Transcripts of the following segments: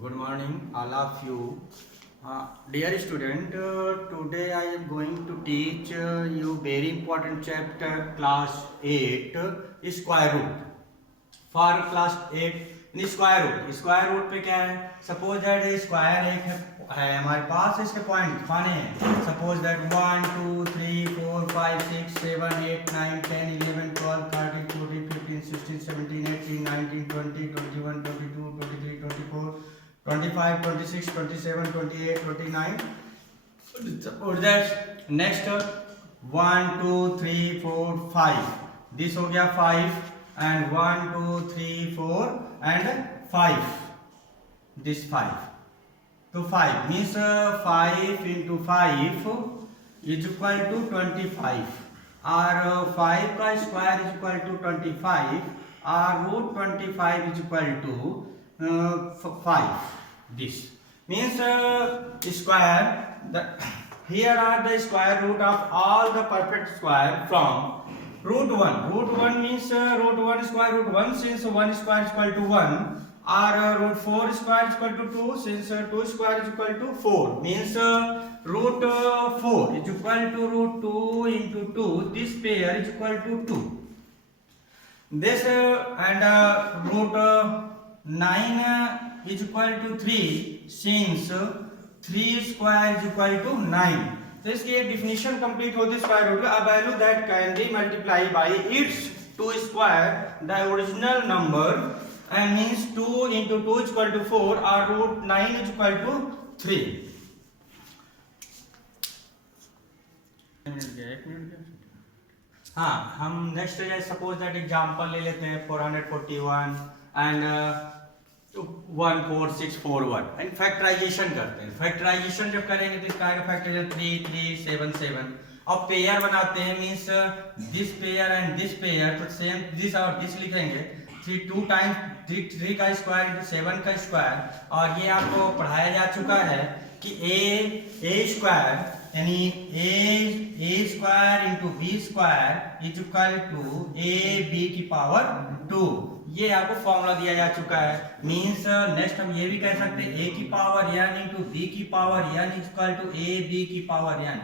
Good morning, all of you. Dear student, today I am going to teach you very important chapter class 8 square root. For class 8 square root पे क्या है? Suppose that square एक है हमारे पास, इसके point दिखाने हैं. Suppose that 1 2 3 4 5 6 7 8 9 10 11 12 13 14 15 16 17 18 19 20 21 22 23 24 25 26 27 28 29. Suppose that next 1 2 3 4 5, this हो गया 5 and 1 2 3 4 and 5, this 5. तो 5 means 5 into 5 is equal to 25 और 5 का स्क्वायर is equal to 25 और root 25 is equal to 5. This means square. Here are the square root of all the perfect square from root 1. Root 1 means root 1 square root 1, since 1 square is equal to 1, or root 4 square is equal to 2, since 2 square is equal to 4, means root 4 is equal to root 2 into 2. This pair is equal to 2. This and root 9 is equal to 3, since 3 square is equal to 9. तो इसकी एक definition complete होती है square root का. A value that can be multiply by its to square the original number and means 2 into 2 is equal to 4 और root 9 is equal to 3. हाँ, हम next suppose that example ले लेते हैं 441 and 14641 and factorisation करते हैं. Factorisation जब करेंगे तो इसका आएगा फैक्टराइजेशन 3377 और पेयर बनाते हैं, means this pair and this pair, तो सेम दिस और दिस लिखेंगे. 2 टाइम्स 3 का स्क्वायर इंटू 7 का स्क्वायर. और ये आपको पढ़ाया जा चुका है कि ए स्क्वायर यानी A square into B square is equal to A B की पावर 2. ये आपको फॉर्मूला दिया जा चुका है. मींस नेक्स्ट हम ये भी कह सकते हैं a की पावर n इंटू बी की power n is equal to A B की पावर n.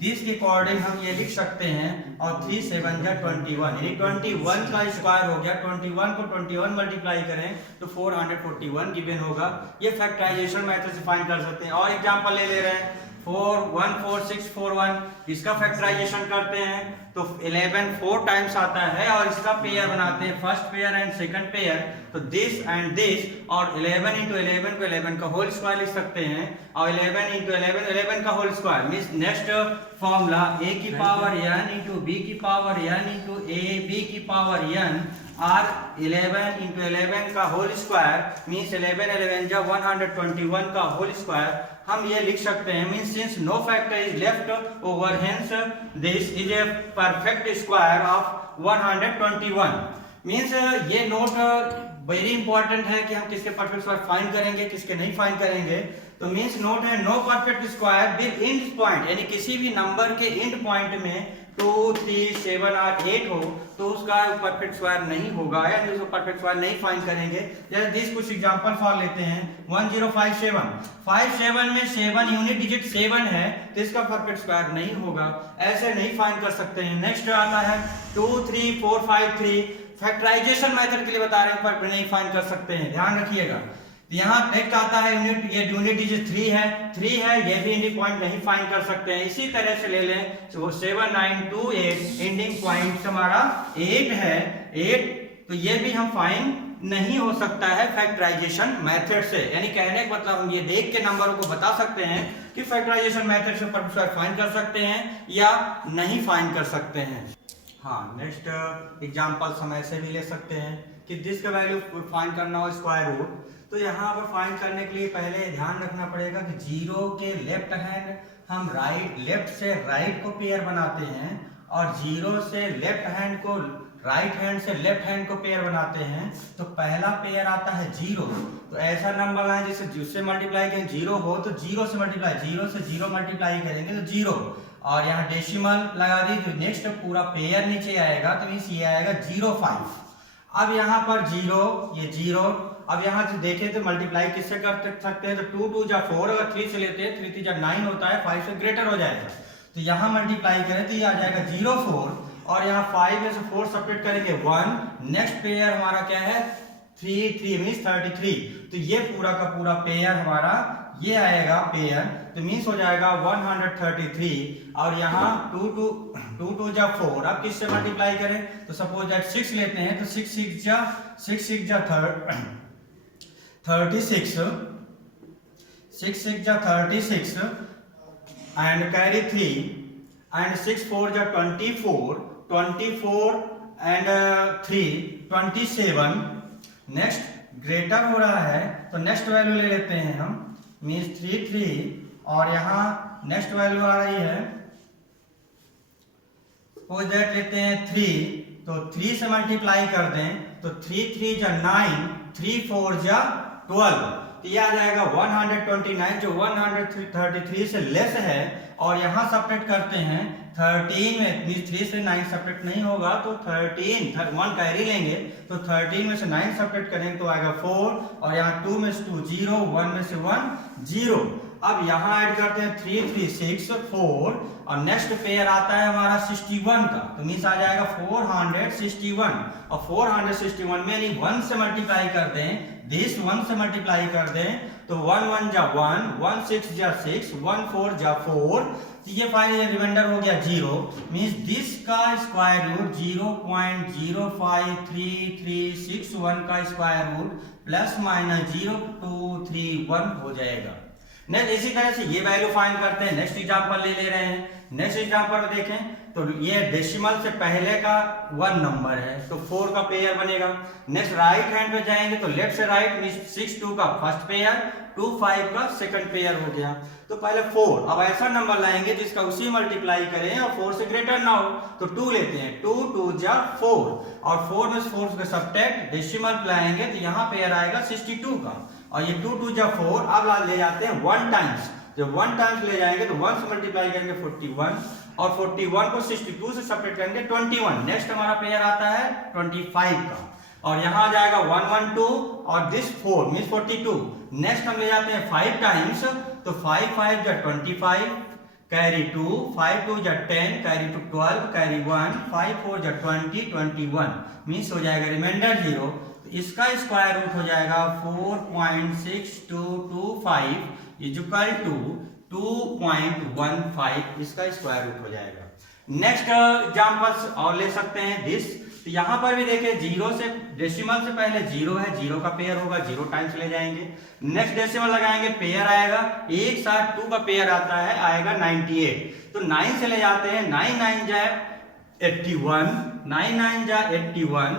दिस के अकॉर्डिंग हम ये लिख सकते हैं. और 3 7 जा 21 यानी 21 का स्क्वायर हो गया. 21 को 21 मल्टीप्लाई करें तो 441 गिवन होगा. ये फैक्टराइजेशन मेथड से फाइंड कर सकते हैं. और एग्जांपल ले ले रहे हैं 14641, इसका फैक्टराइजेशन करते हैं तो 11 4 टाइम्स आता है और इसका पेयर बनाते हैं, first pair and second pair. तो दिस एंड दिस और 11 into 11 को 11 का होल स्क्वायर लिख सकते हैं और 11 into 11 11 का whole square. Means next formula a की पावर n into b की power n into a b की पावर n और 11 into 11 का होल स्क्वायर मींस 11 11 जा 121 का होल स्क्वायर हम ये लिख सकते हैं. Means since no factor is left over, hence this is a perfect square of 121. Means ये नोट वेरी इंपॉर्टेंट है कि हम किसके परफेक्ट स्क्वायर फाइंड करेंगे, किसके नहीं फाइंड करेंगे. तो मींस नोट है no perfect square with end point, यानी किसी भी नंबर के एंड पॉइंट में 2 3 7 और 8 हो तो उसका परफेक्ट स्क्वायर नहीं होगा, यानी उसका परफेक्ट स्क्वायर नहीं फाइंड करेंगे. जैसे दिस कुछ एग्जांपल फॉर लेते हैं 1057 में 7 यूनिट डिजिट 7 है तो इसका परफेक्ट स्क्वायर नहीं होगा, ऐसे नहीं फाइंड कर सकते हैं. नेक्स्ट आता है 2 3 4 5 3. फैक्टराइजेशन मेथड के लिए बता रहे हैं पर नहीं फाइंड कर सकते हैं, ध्यान रखिएगा. यहाँ नेक्स्ट आता है यूनिट, ये यूनिट डिजिट 3 है, ये भी एंडिंग पॉइंट नहीं फाइंड कर सकते हैं. इसी तरह से ले लें तो 7 9 2 8 एंडिंग पॉइंट हमारा 8 है 8, तो ये भी हम फाइंड नहीं हो सकता है फैक्टराइजेशन मेथड से. यानी कहने का मतलब हम ये देख के नंबरों को बता सकते हैं कि फैक्टराइजेशन मेथड से परफेक्ट स्क्वायर फाइंड कर सकते हैं या नहीं फाइंड कर सकते हैं. हाँ, नेक्स्ट एग्जांपल हम ऐसे भी ले सकते हैं कि दिस का वैल्यू फाइंड करना हो स्क्वायर रूट. तो यहाँ पर फाइंड करने के लिए पहले ध्यान रखना पड़ेगा कि 0 के लेफ्ट हैंड हम लेफ्ट से राइट को पेयर बनाते हैं और 0 से लेफ्ट हैंड को राइट हैंड से लेफ्ट हैंड को पेयर बनाते हैं. तो पहला पेयर आता है 0. तो ऐसा नंबर है जिससे मल्टीप्लाई करें 0 हो तो 0 से मल्टीप्लाई, 0 से 0 मल्टीप्लाई करेंगे तो 0 और यहाँ डेसिमल लगा दी तो नेक्स्ट पूरा पेयर नीचे आएगा तो मींस ये आएगा 05. अब यहाँ पर 0 ये 0 अब यहाँ से देखें तो मल्टीप्लाई किससे कर सकते हैं, तो 2 2 जा 4, अगर 3 से लेते हैं 3 3 जा 9 होता है, 5 से ग्रेटर हो जाएगा। तो यहाँ मल्टीप्लाई करें तो ये आ जाएगा 0 4, और यहाँ 5 में से 4 सब्ट्रैक्ट करेंगे 1। नेक्स्ट पेयर हमारा क्या है 3 3 मीन्स 33। तो ये पूरा का पूरा पेयर हमारा ये आएगा पेयर, तो मीन्स हो जाएगा 133। और यहाँ 2 2 जा 4, अब किससे मल्टीप्लाई करें, तो सपोज दैट 6 लेते हैं, तो 6 6 जा 36, 6 6 जा 36 एंड कैरी 3 एंड 6 4 जा 24 एंड 3 27। नेक्स्ट ग्रेटर हो रहा है तो नेक्स्ट वैल्यू ले लेते हैं हम, मीन्स 3 3, और यहाँ नेक्स्ट वैल्यू आ रही है सपोज दैट लेते हैं 3, तो 3 से मल्टीप्लाई कर दें तो 3 3 जा 9, 3 4 जा 12, तो ये आ जाएगा 129 जो 133 से लेस है। और यहाँ सब्ट्रैक्ट करते हैं 13 में, 3 से 9 सब्ट्रैक्ट नहीं होगा तो 13 1 कैरी लेंगे, तो 13 में से 9 सब्ट्रैक्ट करेंगे तो आएगा 4, और यहाँ 2 में से 2 0, 1 में से 1 0। अब यहाँ ऐड करते हैं 3 3 6 4, और नेक्स्ट पेयर आता है हमारा 61 का, तो मीन्स आ जाएगा 461। और 461 में यानी 1 से मल्टीप्लाई कर दें, दिस 1 से मल्टीप्लाई कर दें तो 1 1 जा 1, 1 6 जा 6, 1 4 जा 4, तो ये फाइनल रिमाइंडर हो गया 0। मीन्स दिस का स्क्वायर रूट 0.05331 का स्क्वायर रूट प्लस माइनस 0231 हो जाएगा। नेक्स्ट इसी तरह से ये वैल्यू फाइंड करते हैं। नेक्स्ट एग्जांपल ले ले रहे हैं। नेक्स्ट एग्जांपल में देखें तो ये डेसिमल से पहले का 1 नंबर है तो 4 का पेयर बनेगा। नेक्स्ट राइट हैंड पे जाएंगे तो लेफ्ट से राइट मींस 6 2 का फर्स्ट पेयर, 2 5 का सेकंड पेयर हो गया। तो पहले 4, अब ऐसा नंबर लाएंगे जिसका उसी मल्टीप्लाई करें और 4 से ग्रेटर ना हो, तो 2 लेते हैं, 2 2 जा 4 और 4 में से 4 का सब्ट्रैक्ट डेसिमल लाएंगे तो यहाँ पेयर आएगा 62 का, और ये 2 2 जा 4 अब ले जाते हैं 1 टाइम्स। जब 1 टाइम्स ले जाएंगे तो 1 से मल्टीप्लाई करेंगे 41 और 41 को 62 से सब्ट्रैक्ट करेंगे 21। नेक्स्ट हमारा पेयर आता है 25 का, और यहाँ आ जाएगा 112 और दिस 4 मींस 42। नेक्स्ट हम ले जाते हैं 5 टाइम्स तो 5 5 जा 25 कैरी 2, 5 2 जा 10 कैरी 2 12 कैरी 1, 5 4 जा 20 21 मींस हो जाएगा रिमाइंडर 0। तो इसका स्क्वायर रूट हो जाएगा 4.6225 इक्वल टू 2.15, इसका स्क्वायर रूट हो जाएगा। नेक्स्ट एग्जांपल्स और ले सकते हैं दिस, तो यहाँ पर भी देखिए 0 से डेसिमल से पहले 0 है, 0 का पेयर होगा, 0 टाइम्स ले जाएंगे। नेक्स्ट डेसिमल लगाएंगे, पेयर आएगा, एक साथ 2 का पेयर आता है, आएगा 98, तो 9 से ले जाते हैं, 9 9 जाए 81, 9 9 जा 81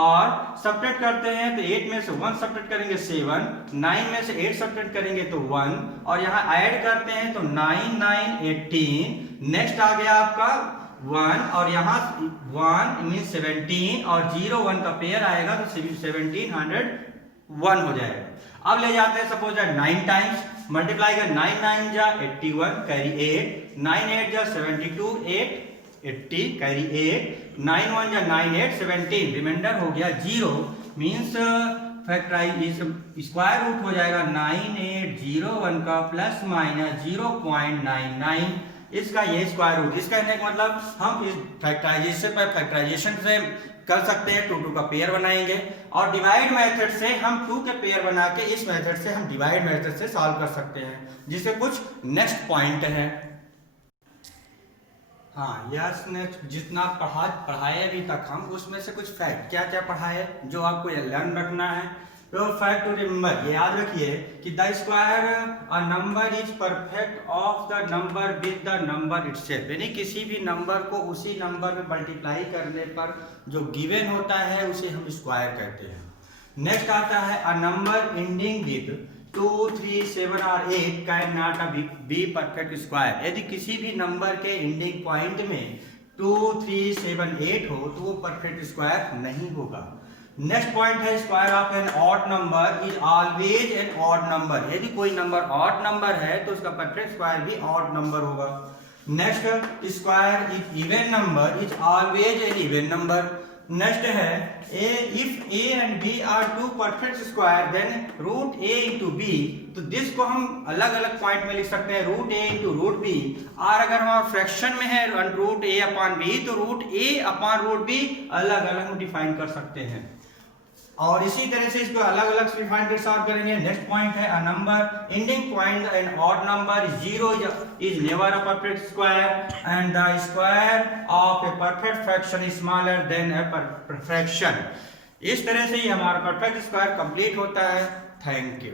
और सब्ट्रैक्ट करते हैं तो 8 में से 1 सब्ट्रैक्ट करेंगे 7, 9 में से 8 सब्ट्रैक्ट करेंगे तो 1 और यहाँ ऐड करते हैं तो 9 9 18। नेक्स्ट आ गया आपका 1 और यहाँ 1 मींस 17 और 0 1 का पेयर आएगा तो 1701 हो जाएगा। अब ले जाते हैं सपोज 9 टाइम्स, मल्टीप्लाई कर 9 9 जा 81 कैरी 8, 9 8 जा 72 8 80 कैरी 8, 9 1 जा 9 8 17 रिमाइंडर हो गया 0 मींस फैक्टराइज स्क्वायर रूट हो जाएगा 9801 का प्लस माइनस 0.99, इसका ये स्क्वायर रूट। इसका कहने का मतलब हम इस फैक्टराइजेशन से कर सकते हैं, 2 2 का पेयर बनाएंगे और डिवाइड मेथड से हम 2 के पेयर बना के इस मेथड से हम डिवाइड मेथड से सॉल्व कर सकते हैं, जिससे कुछ नेक्स्ट पॉइंट है। हाँ यस, नेक्स्ट जितना पढ़ाए अभी तक हम उसमें से कुछ फैक्ट क्या क्या पढ़ाए जो आपको लर्न रखना है। तो फैक्ट टू रिमेंबर, ये याद रखिए कि the square a number is perfect of the number with the number itself, यानी किसी भी नंबर को उसी नंबर में मल्टीप्लाई करने पर जो गिवन होता है उसे हम स्क्वायर कहते हैं। नेक्स्ट आता है अ नंबर एंडिंग विद 2 3 7 और 8 can not be perfect square, यदि किसी भी नंबर के एंडिंग पॉइंट में 2 3 7 8 हो तो वो परफेक्ट स्क्वायर नहीं होगा। नेक्स्ट पॉइंट है square of an odd number is always an odd number, यदि कोई नंबर ऑड नंबर है तो उसका परफेक्ट स्क्वायर भी ऑड नंबर होगा। Next square is even number is always an even number, next है A, if A and B are two perfect square then root A into B. तो this को हम अलग अलग पॉइंट में लिख सकते हैं, root A into root b. और अगर हमारा फ्रैक्शन में है रूट ए अपॉन बी, तो root a upon root b अलग अलग हम डिफाइन कर सकते हैं। और इसी तरह से इसको अलग अलग डिफाइन कर सॉल्व करेंगे। नेक्स्ट पॉइंट है a number ending point an odd number zero is never a perfect square and the square of a perfect fraction is smaller than a fraction. इस तरह से ही हमारा परफेक्ट स्क्वायर कंप्लीट होता है। Thank you.